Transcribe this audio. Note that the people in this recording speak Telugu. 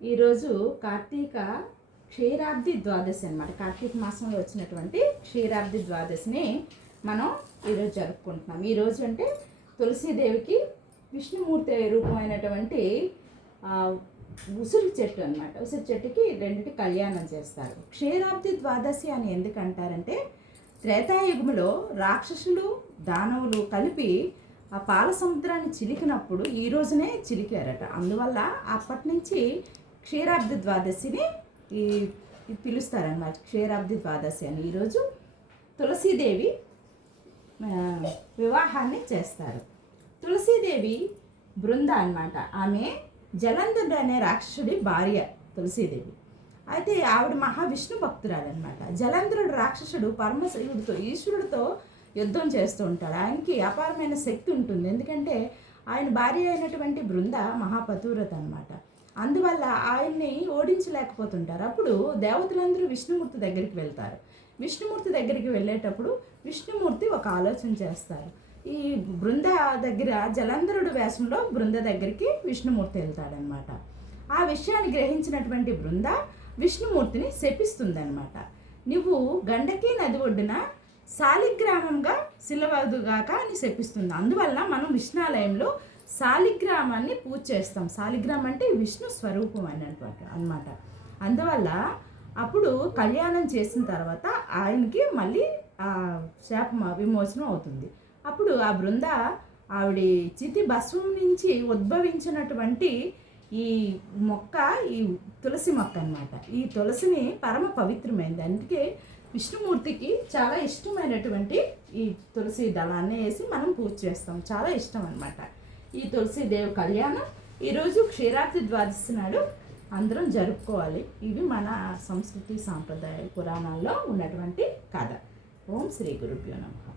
ఈరోజు కార్తీక క్షీరాబ్ది ద్వాదశి అనమాట. కార్తీక మాసంలో వచ్చినటువంటి క్షీరాబ్ది ద్వాదశిని మనం ఈరోజు జరుపుకుంటున్నాం. ఈరోజు అంటే తులసీదేవికి విష్ణుమూర్తి రూపమైనటువంటి ఉసిరి చెట్టు అనమాట. ఉసిరి చెట్టుకి రెండింటి కళ్యాణం చేస్తారు. క్షీరాబ్ది ద్వాదశి అని ఎందుకు అంటారంటే, త్రేతాయుగంలో రాక్షసులు దానవులు కలిపి ఆ పాల సముద్రాన్ని చిలికినప్పుడు ఈ రోజునే చిలికారట. అందువల్ల అప్పటి నుంచి క్షీరాబ్ది ద్వాదశిని పిలుస్తారన్నమాట. క్షీరాబ్ది ద్వాదశి అని ఈరోజు తులసీదేవి వివాహాన్ని చేస్తారు. తులసీదేవి బృంద అన్నమాట. ఆమె జలంధరుడు అనే రాక్షసుడి భార్య తులసీదేవి. అయితే ఆవిడ మహావిష్ణు భక్తురాలన్నమాట. జలంధరుడు రాక్షసుడు పరమశివుడితో ఈశ్వరుడితో యుద్ధం చేస్తూ ఉంటాడు. ఆయనకి అపారమైన శక్తి ఉంటుంది. ఎందుకంటే ఆయన భార్య అయినటువంటి బృంద మహాపతివ్రత అనమాట. అందువల్ల ఆయన్ని ఓడించలేకపోతుంటారు. అప్పుడు దేవతలందరూ విష్ణుమూర్తి దగ్గరికి వెళ్తారు. విష్ణుమూర్తి దగ్గరికి వెళ్ళేటప్పుడు విష్ణుమూర్తి ఒక ఆలోచన చేస్తారు. ఈ బృంద దగ్గర జలంధరుడు వేషంలో బృంద దగ్గరికి విష్ణుమూర్తి వెళ్తాడనమాట. ఆ విషయాన్ని గ్రహించినటువంటి బృంద విష్ణుమూర్తిని శపిస్తుందన్నమాట. నువ్వు గండకీ నది ఒడ్డున శాలిగ్రామంగా సిలవదుగాక అని శపిస్తుంది. అందువల్ల మనం విష్ణాలయంలో శాలిగ్రామాన్ని పూజ చేస్తాం. శాలిగ్రామం అంటే విష్ణు స్వరూపం అన్నమాట. అందువల్ల అప్పుడు కళ్యాణం చేసిన తర్వాత ఆయనకి మళ్ళీ ఆ శాప విమోచనం అవుతుంది. అప్పుడు ఆ బృంద ఆవిడ చితి భస్మం నుంచి ఉద్భవించినటువంటి ఈ మొక్క ఈ తులసి మొక్క అన్నమాట. ఈ తులసిని పరమ పవిత్రమైనది. అందుకే విష్ణుమూర్తికి చాలా ఇష్టమైనటువంటి ఈ తులసి దళాన్ని వేసి మనం పూజ చేస్తాం. చాలా ఇష్టం అనమాట ఈ తులసీదేవి కళ్యాణం. ఈరోజు క్షీరాబ్ది ద్వాదశి నాడు అందరం జరుపుకోవాలి. ఇవి మన సంస్కృతి సాంప్రదాయ పురాణాల్లో ఉన్నటువంటి కథ. ఓం శ్రీ గురుభ్యో నమః.